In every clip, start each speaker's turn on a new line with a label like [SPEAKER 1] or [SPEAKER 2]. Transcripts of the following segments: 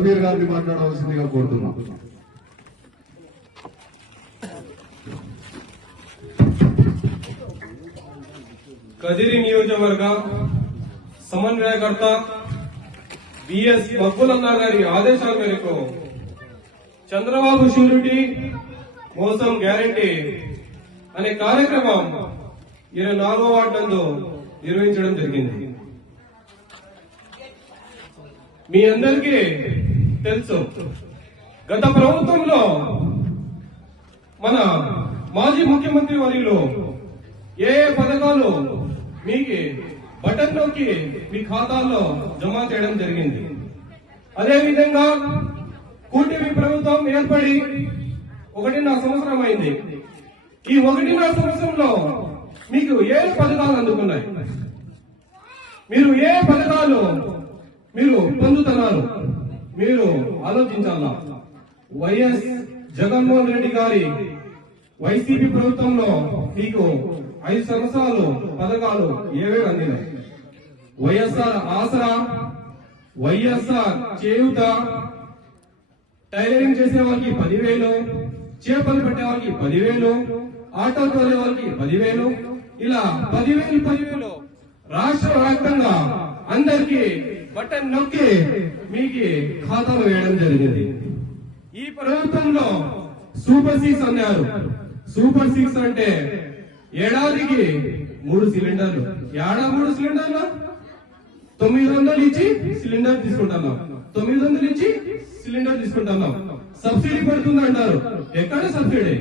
[SPEAKER 1] సమీర్ గారిని మాట్లాడవలసిందిగా కోరుతున్నాం.
[SPEAKER 2] కదిరి నియోజకవర్గ సమన్వయకర్త బిఎస్ మక్కులన్న గారి ఆదేశాల మేరకు చంద్రబాబు షూరిటీ మోసం గ్యారంటీ అనే కార్యక్రమం ఇరవై నాలుగో వార్డు నిర్వహించడం జరిగింది. మీ అందరికీ తెలుసు. గత ప్రభుత్వంలో మన మాజీ ముఖ్యమంత్రి వర్యులు ఏ పథకాలు మీకు బటన్ నొక్కి మీ ఖాతాల్లో జమ చేయడం జరిగింది. అదే విధంగా కూటమి ప్రభుత్వం ఏర్పడి ఒకటిన్నర సంవత్సరం అయింది. ఈ ఒకటిన్నర సంవత్సరంలో మీకు ఏ పథకాలు అందుకున్నాయి? మీరు ఏ పథకాలు మీరు పొందుతున్నారు? మీరు ఆలోచించాల? వైఎస్ జగన్మోహన్ రెడ్డి గారి వైసీపీ ప్రభుత్వంలో మీకు ఐదు సంవత్సరాలు పథకాలు ఏవేవి అందినాయి? YSR Aasara YSR Cheyutha tailoring చేసే వాళ్ళకి పదివేలు చేపలు పెట్టే వాళ్ళకి పదివేలు ఆటో తోలే వాళ్ళకి పదివేలు ఇలా పదివేలు పదివేలు రాష్ట్ర వ్యాప్తంగా అందరికి బటన్ నొక్కి మీకు ఖాతాలు వేయడం జరిగింది. ఈ ప్రభుత్వంలో సూపర్ సిక్స్ అన్నారు. సూపర్ సిక్స్ అంటే ఏడాదికి మూడు సిలిండర్లు. ఏడా మూడు సిలిండర్లు? తొమ్మిది వందలు ఇచ్చి సిలిండర్ తీసుకుంటున్నాం. తొమ్మిది వందలు ఇచ్చి సిలిండర్ తీసుకుంటున్నాం. సబ్సిడీ పడుతుంది అంటారు. ఎక్కడ సబ్సిడీ?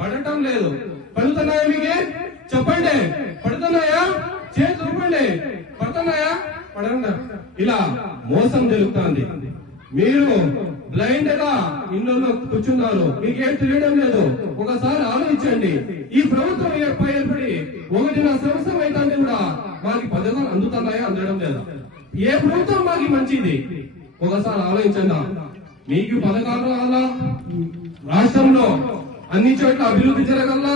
[SPEAKER 2] పడటం లేదు. పడుతున్నాయా మీకే? చెప్పండి. పడుతున్నాయా? చేతి చూపండి పడుతున్నాయా? ఇలా మోసం జరుగుతుంది. మీరు బ్లైండ్గా ఇళ్ళలో కూర్చున్నారు. మీకేం తెలియడం లేదు. ఒకసారి ఆలోచించండి. ఈ ప్రభుత్వం ఏర్పై ఏర్పడి ఒకటిన్నర సంవత్సరం అయితే కూడా మాకు పథకాలు అందుతున్నాయా అందడం లేదా? ఏ ప్రభుత్వం మాకు మంచిది? ఒకసారి ఆలోచించండి. మీకు పథకాలు రావాలా? రాష్ట్రంలో అన్ని చోట్ల అభివృద్ధి జరగల్లా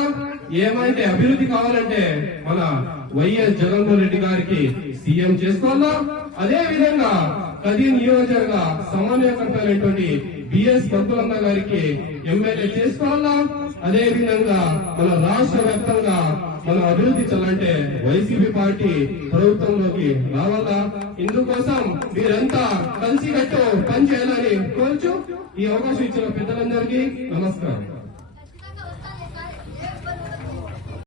[SPEAKER 2] ఏమైతే అభివృద్ధి కావాలంటే మన వైఎస్ జగన్మోహన్ రెడ్డి గారికి సీఎం చేసుకోవాలా అదే విధంగా కది నియోజకవర్గ సమన్వయకర్తలైనటువంటి బిఎస్ మద్దులన్న గారికి ఎమ్మెల్యే చేసుకోవాలా అదే విధంగా మన రాష్ట్ర వ్యాప్తంగా మనం అభివృద్ధి చెల్లంటే వైసీపీ పార్టీ ప్రభుత్వంలోకి రావాలా? ఇందుకోసం మీరంతా కలిసి నెట్తో పని పనిచేయాలని కోరుచు ఈ అవకాశం ఇచ్చిన పెద్దలందరికీ నమస్కారం.